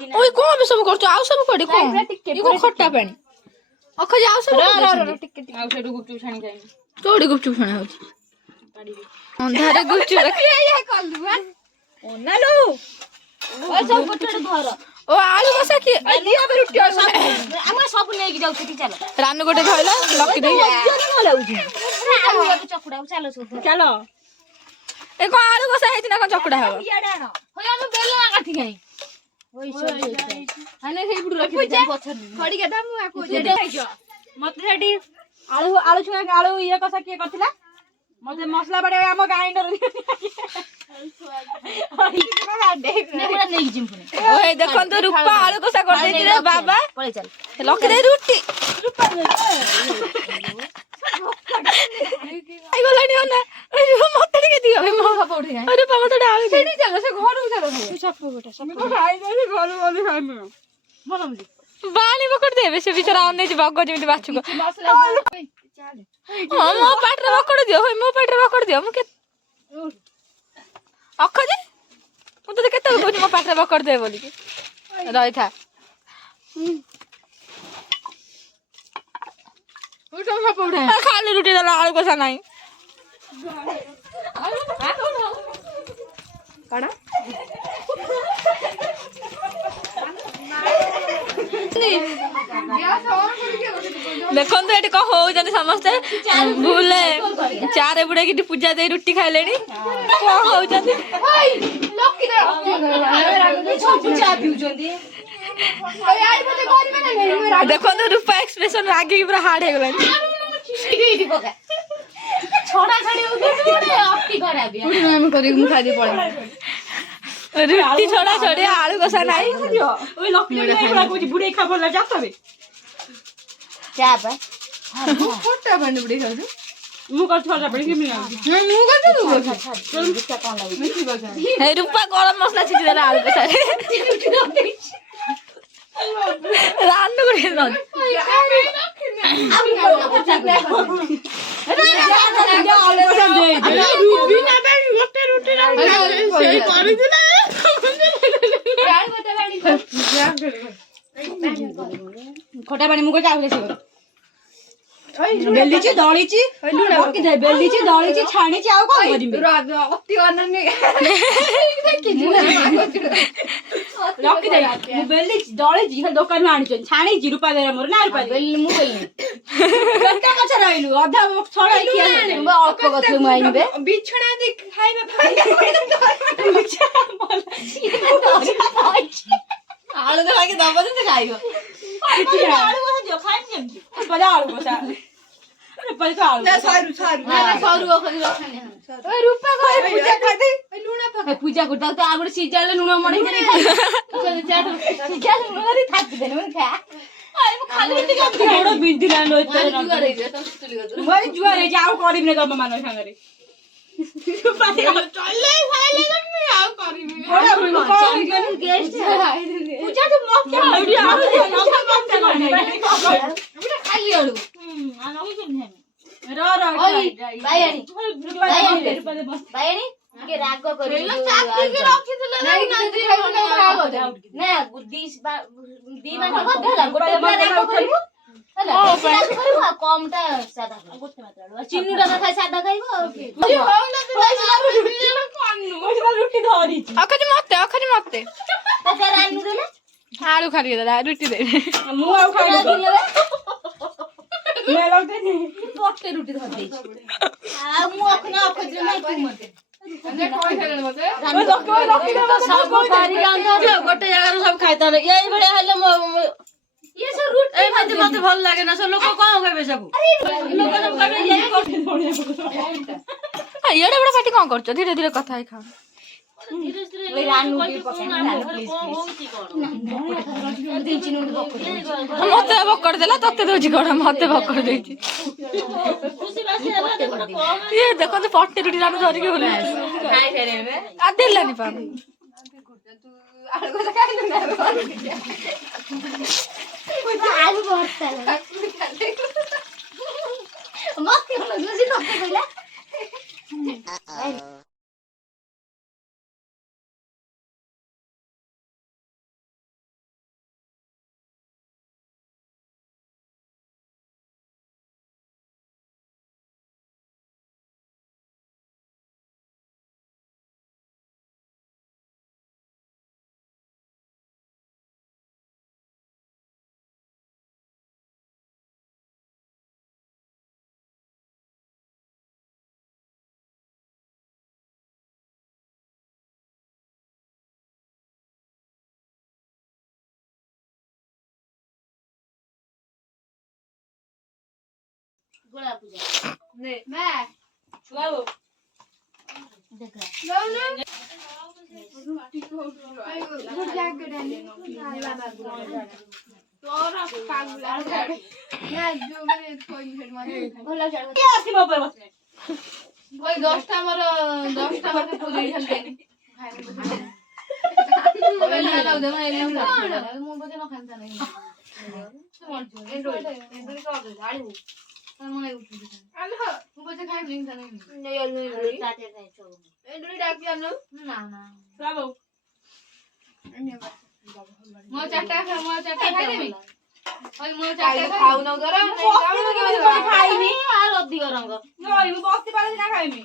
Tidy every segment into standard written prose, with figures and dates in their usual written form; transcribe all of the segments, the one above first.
ओए कोन सब करछ आउ सब कोडी कोन इको खट्टा पानी अखज आउ सब टिके आउ सेडु गुपचुप छाणी खाइ तोडी गुपचुप छाणी होछ अंधारे गुपचुप या कलु ओनालो ओ सब गोटे घर ओ आलू बसा की दिया बे रुटी हम सब नेकी जाउ छटी चलो रानू गोटे धइला लकी दे आलू चकुडा चलो चलो ए को आलू बसा हेति ना को चकुडा हो इयाडा न होय हम बेला काठी गई ओइ सब हाने हे बुडु रखि दे पछर खडी के दा मु आको जेडे खाइजो मते सेठी आलू आलू छुआ आलू ये कसा के करथिला मते मसला बडे हम ग्राइंडर ओए देखन तो रूपा आलू कसा कर दे रे बाबा पळे चल लकी दे रुटी रूपा आई गलानी हो ना मते के दियो मो बाबा उठे गए अरे बाबा तो डाल सेठी चल से घर उठा रहे सब गोटा सब खाई दे घर वाली खाइनो मनमली बाली पकड़ देबे से बिचारा अन्ने जे बग जेमिति बाछु को मसला चल मो पाटरे पकड़ दियो होय मो पाटरे पकड़ दियो मु के अखा जे मु तो केते बोली मो पाटरे पकड़ दे बोली के रही था उठो सब उठा खाली रोटी दला आलू कसा नाही काडा देखो तो ये कह हो जने समस्ते भूले चारे बुड़े की पूजा दे रुटी खाइ लेनी कह हो जने ओय लकी दे पूजा पिउ जंदी ओय आई मते करबे ना देखो तो रूपा एक्सप्रेशन आगे की पूरा हार्ड हे गलानी इडी पका छोड़ा छड़ी उधर बड़े अट्टी खराब है पूरी हम करी मु खाइ दे पड़े रुटी छोड़ा छोड़े आलू कसा नाही ओय लकी दे पूरा कोजी बुड़े खा बोला जातबे क्या बा छोटा बंद बुड़े खाऊ मु कर छोटा बड़ी के मिला नहीं मु कर तू चल क्या कौन लागी मिठी बजा हे रूपा गरम मसला छिटी देला आलू कसा रान्नु गरे न बिना बेनी गोटे रोटी से करि दिला खोटा पानी मुको चाउ से बेलीची दळीची लकी दे बेलीची दळीची छाणीची आउ कोन करिबे अति अनन्य लकी दे मु बेलीची दळीची हे दुकान में आनी छाणीची रूपा दे मोर ना रूपा दे मु बेली कट्टा कछ रहिलु आधा छड़ाई किया मु अल्प कछ माइबे बिछणा दे खाइबे आलू तो लागे दबा दे खाइबो आलू बसा जो खाइ जेमती बजा आलू बसा अरे पैसा आलू ना सारू ना सारू ओखि रखने ओए रूपा को पूजा कर दे लूना पका पूजा करता तो आगुड़ सीजाले लूना मडे नहीं खाइ चाट सीजाले लूना रे थाक दे मन खा अरे मु खाली बिंदी काम बड़ बिंदी लानो एते जुआ रे तुम सुतली गो मैं जुआ रे जाऊ करिबने तम मान संगरे पाती चले खाइले जम्मी आउ करिबे बड़ा गेस्ट पूजा तो मत क्या आइडी आउ नखा मत करने पूरा खाली आलू आना भी नहीं रो बायानी के राग करी चाकी के रखी देले नहीं नंदी खराब हो जाए ना बुद्धि दी मान को देला गोटे राग करिवो हला करिवो कमटा सादा गोटे मात्र चिन्नुटा न खाइ सादा खाइबो रुटी धरी अखज मते तो रानू देले आलू खाली देला रुटी दे मु आउ खाइ देले मैं लगते नहीं पोटे रुटी धर दे आ मु अखना अखज नै तू मते ने कोइ खेलन मते रानू लकी सब पारी गांधा गोटे जगह सब खाइता एई बडे हले ये सब रुटी ए मते भल लागे ना सब लोग कोन खाइबे सब लोग सब कहबे यही कोठे धोनिया एडे बडा पार्टी कोन करछ धीरे धीरे कथा है खा धीरे धीरे रानू भी पकाना प्लीज दिलची नुड बकर मते बकर देला तते दोजी कोन मते बकर देची खुशी बासी ये देखो तो पट्टे रुटी रानू धरि के बोले खाइ फेरे आ देलानी पा आलू को खाइ ना आलू बहुत सारा मत क्यों लगे जी नते पहिला गोला पूजा ने मैं छुआओ देख रहा रोटी को गुड जाके डाली अल्लाह बाबू तोरा कागुला ना जो मैंने कोई फिर मारे गोला चढ़ के आसी ऊपर बसने कोई 10टा मर 10टा मर पूरी ढलते खाए ओए ना दे मैं ले मु बजे न खानता नहीं मर जो एंडोरी का दे गाड़ी हो मने उठ अल्लाह मु बजे खाए नहीं था नहीं नहीं ताते नहीं छोड़ एंडोरी डाक दिया ना ना ब्रावो मो चाटा खाए देबी ओए मो चाटा खाऊ न गर खाइनी आर अधिक रंग नहीं मु बस्ती पाले ना खाइमी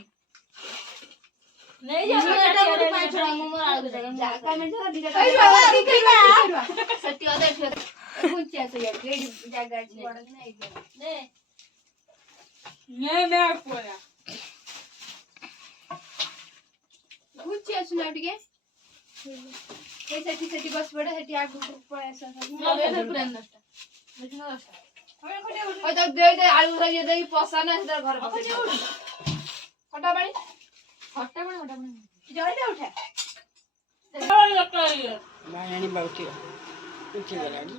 नहीं एटा मोर पाइ छोड़ा मु मोर आलु जगह जाका में तो दिदा सत्य अदे कुछ ऐसे यार के जगह छी बड़ नहीं ने मैं कोया कुछ ऐसे लट के ए सेठी बस बड़ा सेठी आग ऊपर ऐसा मैं पूरा नष्ट लेकिन नष्ट ओए तब दे आलू ये दे पसा ना इधर घर पर फटा बड़ी जल्दी उठा बायानी बाउटी उठी गलाडी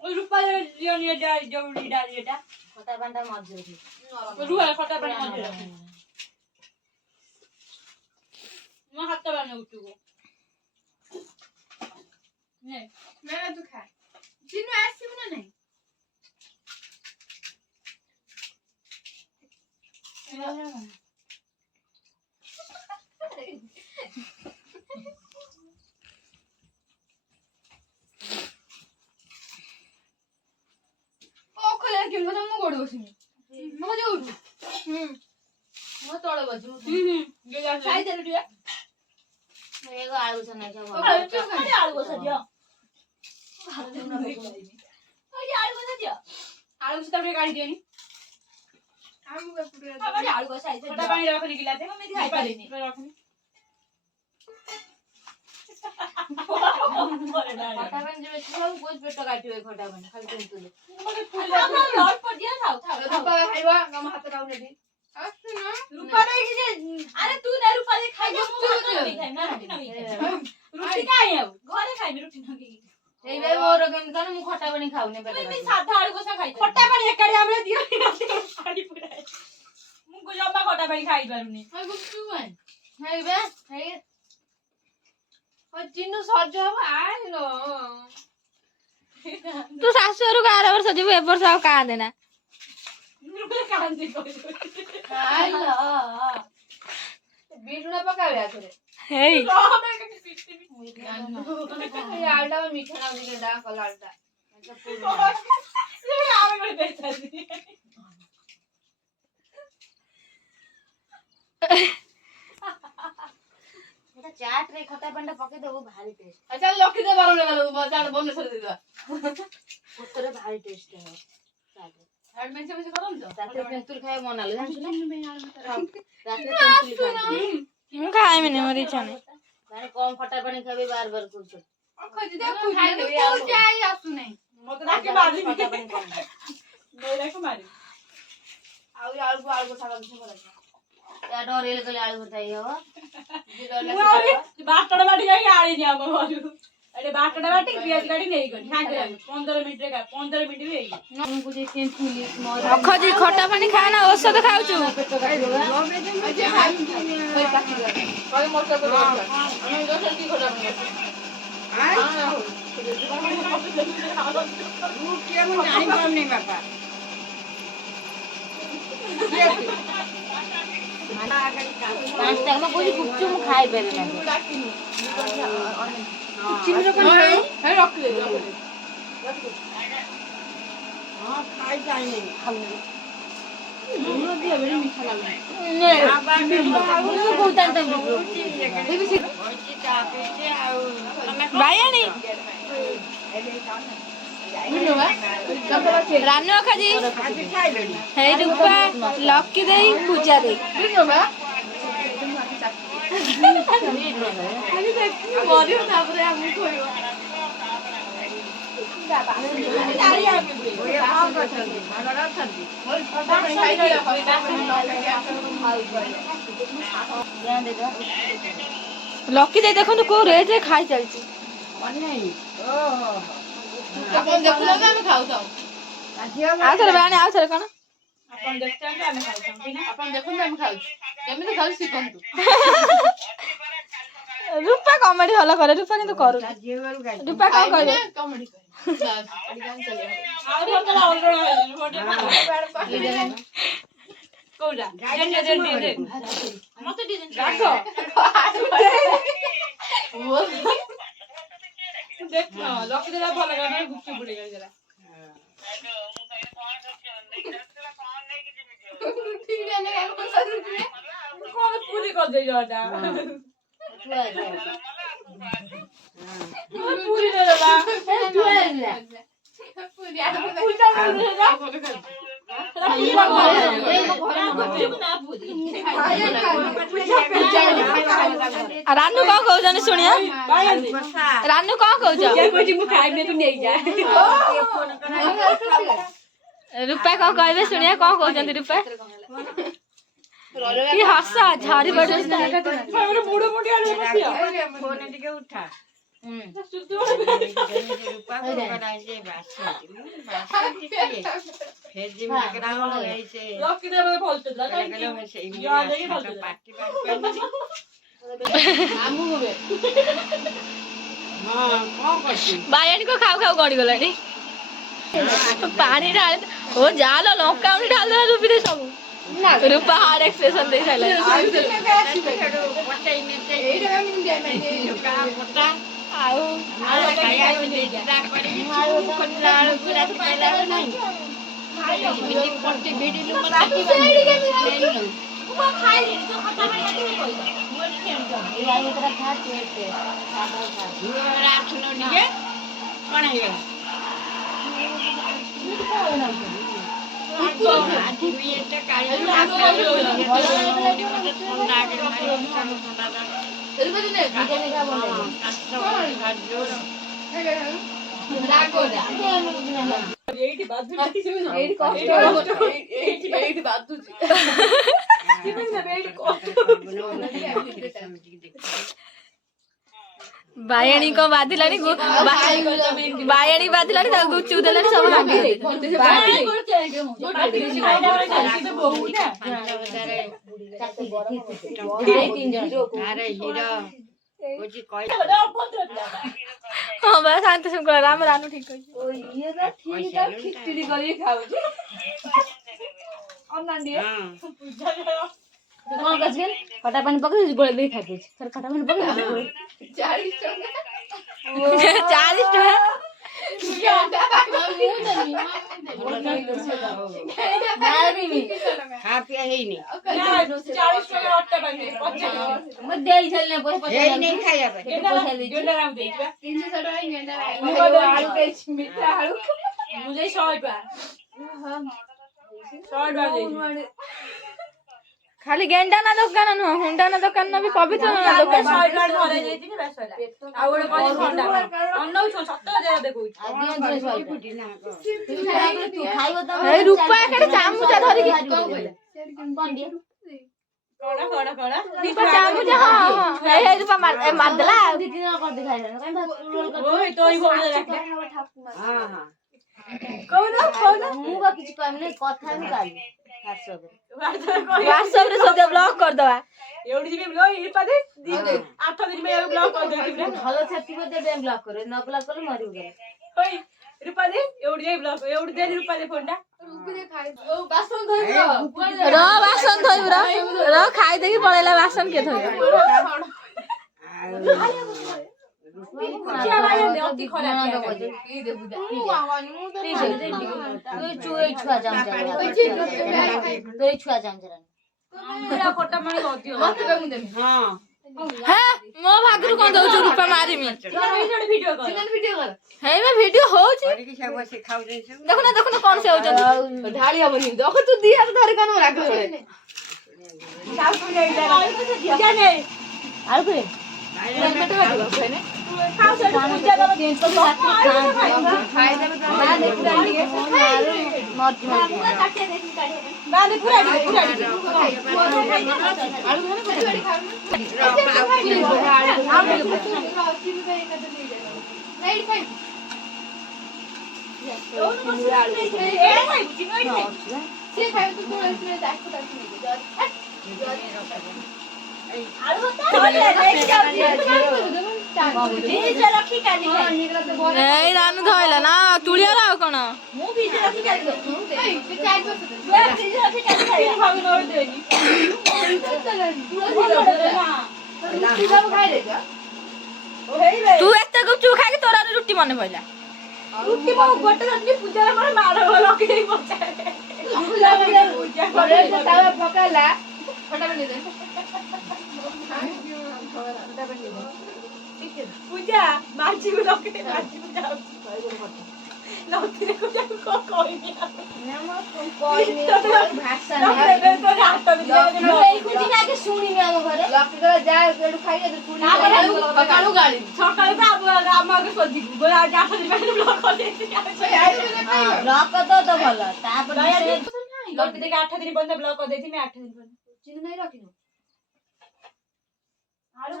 ओ रुपा लियोनी जौड़ी डाली एटा खटा बांडा मजो रुआ खटा पानी मत मैं हाथ बाने उठुगो ने मैं तो खा जिन ऐसे बना नहीं ओ खोले क्यों तो मु गोड़ बसिनी मु जो उठू मु तळे बजू ये जा खाई दे रुटिया एगो आलु सना के खाली आलू बसा दियो ओए आलू बसा दियो आलू से तबरे गाड़ी दियोनी हम को पूरे हमारे आलू बसा ऐसे खटा पानी रखने गिलाते मैं खाई पालेनी रखनी खटा बांड जे सब कुछ पेट काटिवे खटा बांड खाली तुले लौट पड़ दिया खाओ रुपा खाइबा गम हाथ राउ ने दी आसु ना रुपा दे कि अरे तू ना रुपा दे खाई मु नहीं खाई ना रोटी नहीं खाई रोटी खाई अब घरे खाई रोटी नहीं एई बे मोर केन कान मु खटा बांड खाउने पेट मैं साधा आलू बसा खाई खट्टा पानी एकाडी हमरे दियो पानी पुराए मु गुजम्मा खट्टा पानी खाई पारुनी ओए गुप्चू भाई हाय बे हाय ओ चिन्नु सज अब आइलो तू सासुरु का आर वर्ष जीव ए वर्ष आ का देना रुपे कांदी कोइ आइलो बीटुना पकावे आथरे हे ये आलटा में मीठा ना दिले डा कलालटा ये आवे बड़े बेचा दी एटा चाट रे खटा बांडा पके देबो भारी टेस्ट अच्छा लकी दे बारो ले चाट बन सर दे ओतरे भारी टेस्ट है चाट हाड में से करम तो राते तेंतुल खाए मन आले जान सुने राते तेंतुल खाए मु खाई में मरी छने माने कम खटा पानी खाबे बार बार कुछ खोज दे खाई दे को जाई आसु नहीं मत राके बाजी खटा पानी कम नहीं राके मारी आलू सागा से बोला या डरेल गले आलू बताई हो बाटड़ बाटी जाई आड़ी नि हम घरु अरे बाटड़ बाटी पियाज गाड़ी नहीं गनी हां के 15 मिनिट रे 15 मिनिट भी हेई हम कुछ तेंतुल मोर अखजी खट्टा पानी खाना औषध खाउछु पेट काटिबा अजे भाई कोई काटी गयो कोई मोर से बोला हम जो से की खोला बन हां तू के मन जानी पाम नहीं बापा पांच टाइम में कोई गुपचुप खाई बेरे ना चिमरो पर है रख ले हां खाई जाई नहीं खाने मुनो दिया बड़ी मीठा लग रहा है नहीं आबा के मुझे बहुत टाइम तक देखी सी ओची चापे जे आउ बायानी रानू अखजी आज खाई लेनी हे रूपा लकी देई पूजा देई देखो बा खाली देख मरियो ना परे हम खोइबो ଲକି ଦେଇ ଦେଖନ୍ତୁ କୋଉ ରେଟ୍ ରେ ଖାଇ ଚାଲିଛି। ଆପଣ ଦେଖୁନାହାନ୍ତି ଆମେ ଖାଉଥାଉ। ଆଉ ଥରେ ବାଣୀ ଆଉ ଥରେ କଣ ଆପଣ ଦେଖୁଛନ୍ତି ଆମେ ଖାଉଛନ୍ତି ନା। ଆପଣ ଦେଖନ୍ତୁ ଆମେ ଖାଉଛୁ କେମିତି ଖାଉଛୁ ଶିଖନ୍ତୁ। ରୂପା କମେଡି ଭଲ କରେ। ରୂପା କିନ୍ତୁ କରୁଛି। ରୂପା କଣ କହିବେ? କମେଡି ଆଉ ଗୋଟେ ଅଲଗା ଗୋଟେ କୋଉଟା ମତେ ଟିକେ ରାଖ ଦେଖ ଲକି ଦେଲା ଭଲ ଗାନା ଗୁପଚୁପ ବୁଡେଇ ଗଲା। କଣ ପୁରୀ କରିଦେଇ ଜଟା ପୁରୀ ଦେଲା ରାନୁ କଣ କହୁଛନ୍ତି ଶୁଣିଆ? ରାନୁ କଣ କହୁଛ? ରୂପା କଣ କହିବେ ଶୁଣିଆ? କଣ କହୁଛନ୍ତି ରୂପା? କି ହସ ଝରି ପଡୁଛି। ଟିକେ ଉଠା ବାୟାଣୀ को ଖାଉ ଖାଉ ଗଡି ଗଲାଣି। ପାଣି ଢାଳି ଓ ଜାଲ ଲଙ୍କା ଉଣି ଢାଳି ଦେଲା ରୂପି ଦେଇ ସବୁ। ରୂପା ହାର୍ଡ ଏକ୍ସପ୍ରେସନ ଦେଇ ସାଇଲା। ଆଉ ବାୟାଣୀ କଣ ବାଧିଲାଣି? ବାୟାଣୀ ବାଧିଲାଣି ତାକୁ ଗୁପଚୁପ ଦେଲାଣି ସବୁ ଭାଙ୍ଗି ହଁ ବା ଶାନ୍ତ ଶୃଙ୍ଖଳା ରାମ ରାନୁ ଠିକ କହିଛି। କଣ କରିଛି ଖଟା ପାଣି ପକେଇ ଗୋଳେଇ ଦେଇ ଖାଇଦେଇଛି। ଖଟା ପାଣି ପକେଇ 40 ଟଙ୍କା ହେଇନି ଖାଲି ଗେଣ୍ଡା ନା ଦୋକାନ ନୁହଁ ହୁଣ୍ଡା ନା ଦୋକାନ ବି ପବିତ୍ର ନା ଦୋକାନ। ରୂପା ଏକାଠି ଚାମୁଚା ଧରିକି ଚାମୁଚା ହଁ ରୂପା ମାରିଦେଲା ମୁଁ କିଛି କହିବି କଥା ବି କାଲି WhatsApp ରେ ସଦା ବ୍ଲକ୍ କରିଦବା। एवढी जी ब्लॉग ही पादे 8 दिन में ये ब्लॉग कर देती है ଭଲ ଛାତି ବୋଧେ ବ୍ୟାଙ୍କ ବ୍ଲକ୍ करे न ब्लॉक कले मरि गले होय रुपादे एवढी ये ब्लॉग एवढी दे रुपादे फोनटा रुपी खाइ ओ बासन धोइ र बासन धोइ र खाइ देकी पळेला बासन के धोइ क्या भाई ये अति खराब दे बुदा तू चुई छुआ जाम जा तोई छुआ जाम जा पूरा कोटा माने होती हो मत पे मुंदे हां हां मो भागरु कोन दउ रुपा मारिमी वीडियो कर हे में वीडियो होची करके सब से खाउ जे देखो ना कोन से होचन ढाली हबनी देखो तू दी हाथ धर कान राख रे साफ हो जाएगा क्या नहीं आउ पे ଏଇ ରାନୁ ଧଇଲା ନା ତୁଳିଆର ଆଉ କଣ ତୁ ଏତେ ଗୁପଚୁପ ଖାଇକି ତୋର ଆହୁରି ରୁଟି ମନେ ପଇଲା ରୁଟି ଗୋଟେ ପୂଜା ମାଡ଼ ଲକି ପକାଇଲା ପୂଜା ମାଝିକୁ ଲକି ମାଝିକୁ ଯାଉଛି ଲକିରେ କଣ କହିବି ଶୁଣିବି ଆମ ଘରେ ସକାଳୁ ଆମ ଆগে ଶୋଧିବୁ ଭଲ ତାପରେ ଲକି ଦେଖି 8 ଦିନ ପର୍ଯ୍ୟନ୍ତ ବ୍ଲକ କରିଦେଇଥିଲି 8 ଦିନ ପର୍ଯ୍ୟନ୍ତ ଚିନି ନାଇଁ ରଖିନୁ ଆଳୁ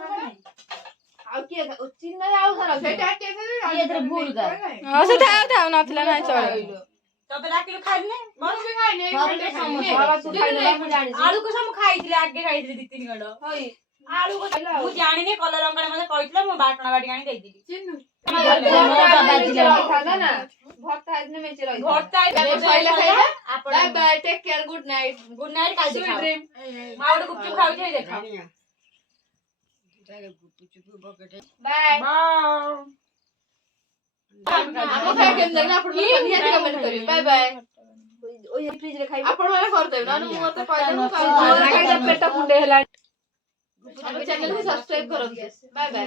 ଆଉ କିଏ ଚିନି ଆଉ ଧର ସେଇଟା ଏଥିରେ ଭୁଲ କର ହଁ ସେ ଥାଉ ନଥିଲା ନାଇଁ ଚଳିବ ତବେ ରାତିରୁ ଖାଇଲେ ମୁଁ ବି ଖାଇନି ଆଳୁକୁ ସବୁ ଖାଇଥିଲେ ଆଗେ ଖାଇଥିଲି 2-3 ଖଣ୍ଡ ଆଳୁ ମୁଁ ଜାଣିନି କଲର ରଙ୍ଗରେ ମତେ କହିଥିଲା ମୁଁ ବାଟଣା ବାଟି ଆଣି ଦେଇଥିଲି ଗୁଡ୍ ନାଇଟ୍ କାଲି ଗୁପଚୁପ ଖାଉଛି ଦେଖ ବାଏ ଆପଣ ମାନେ କରିଦେବେ ନହେଲେ ମୁଁ ମତେ କହିଦେବୁ ପେଟ କୁଣ୍ଡେଇ ହେଲା ସବସ୍କ୍ରାଇବ କରନ୍ତୁ ବାଏ ବାଏ।